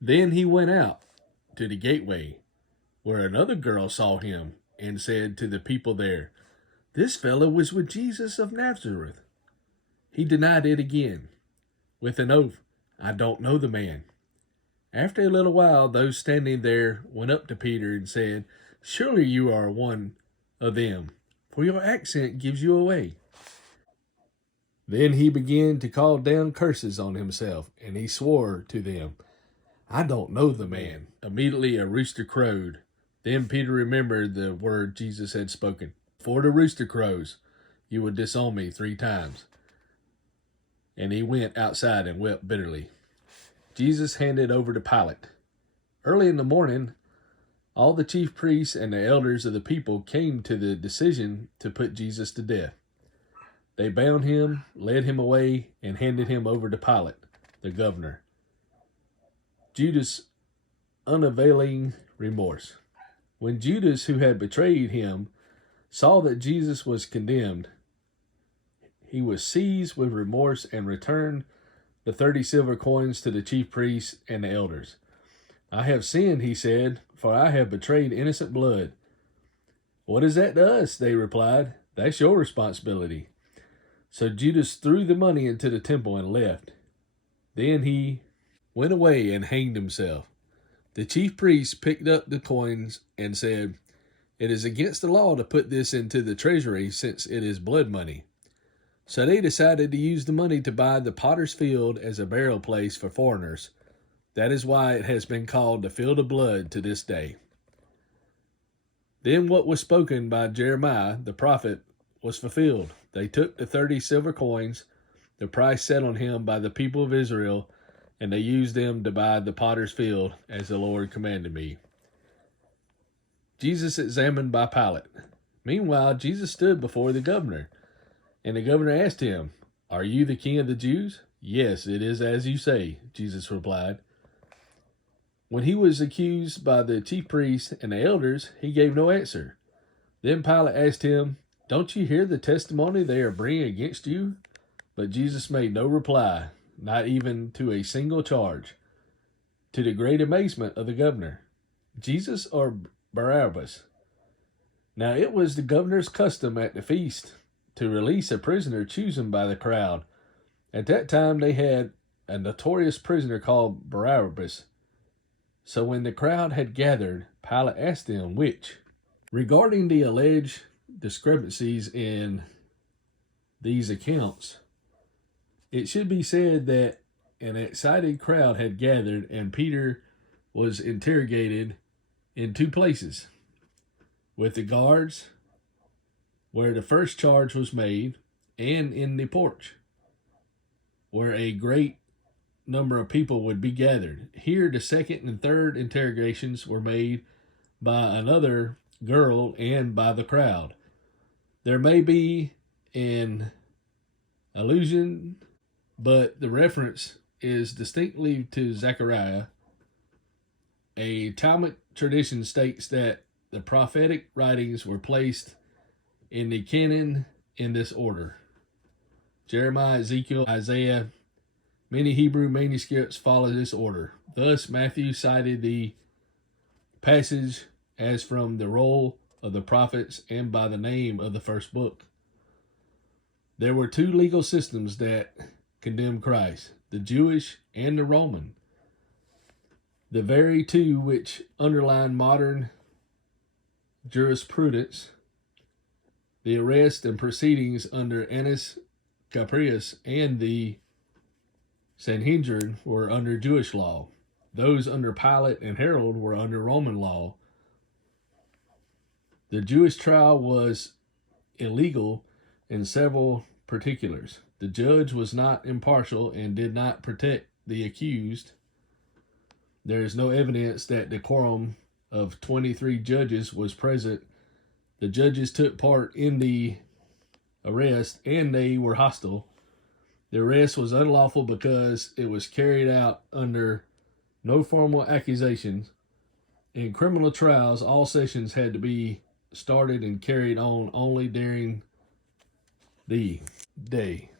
Then he went out to the gateway, where another girl saw him and said to the people there, "This fellow was with Jesus of Nazareth." He denied it again, with an oath, "I don't know the man." After a little while, those standing there went up to Peter and said, "Surely you are one of them, for your accent gives you away." Then he began to call down curses on himself, and he swore to them, "I don't know the man." Immediately a rooster crowed. Then Peter remembered the word Jesus had spoken. "Before the rooster crows, you will disown me 3 times." And he went outside and wept bitterly. Jesus handed over to Pilate. Early in the morning, all the chief priests and the elders of the people came to the decision to put Jesus to death. They bound him, led him away, and handed him over to Pilate, the governor. Judas' unavailing remorse. When Judas, who had betrayed him, saw that Jesus was condemned, he was seized with remorse and returned the 30 silver coins to the chief priests and the elders. "I have sinned," he said, "for I have betrayed innocent blood." "What is that to us?" they replied. "That's your responsibility." So Judas threw the money into the temple and left. Then he went away and hanged himself. The chief priests picked up the coins and said, "It is against the law to put this into the treasury since it is blood money." So they decided to use the money to buy the potter's field as a burial place for foreigners. That is why it has been called the Field of Blood to this day. Then what was spoken by Jeremiah the prophet was fulfilled. They took the 30 silver coins, the price set on him by the people of Israel, and they used them to buy the potter's field as the Lord commanded me. Jesus examined by Pilate. Meanwhile, Jesus stood before the governor, and the governor asked him, "Are you the king of the Jews?" "Yes, it is as you say," Jesus replied. When he was accused by the chief priests and the elders, he gave no answer. Then Pilate asked him, "Don't you hear the testimony they are bringing against you?" But Jesus made no reply, not even to a single charge, to the great amazement of the governor. Jesus or Barabbas? Now it was the governor's custom at the feast to release a prisoner chosen by the crowd. At that time they had a notorious prisoner called Barabbas. So when the crowd had gathered, Pilate asked them which. Regarding the alleged discrepancies in these accounts, it should be said that an excited crowd had gathered and Peter was interrogated in 2 places, with the guards, where the first charge was made, and in the porch, where a great number of people would be gathered. Here, the second and third interrogations were made by another girl and by the crowd. There may be an allusion, but the reference is distinctly to Zechariah. A Talmud tradition states that the prophetic writings were placed in the canon in this order: Jeremiah, Ezekiel, Isaiah. Many Hebrew manuscripts follow this order. Thus, Matthew cited the passage as from the roll of the prophets and by the name of the first book. There were 2 legal systems that condemned Christ, the Jewish and the Roman. The very 2 which underline modern jurisprudence. The arrest and proceedings under Annas Caprius and the Sanhedrin were under Jewish law. Those under Pilate and Herod were under Roman law. The Jewish trial was illegal in several particulars. The judge was not impartial and did not protect the accused. There is no evidence that the quorum of 23 judges was present. The judges took part in the arrest and they were hostile. The arrest was unlawful because it was carried out under no formal accusations. In criminal trials, all sessions had to be started and carried on only during the day.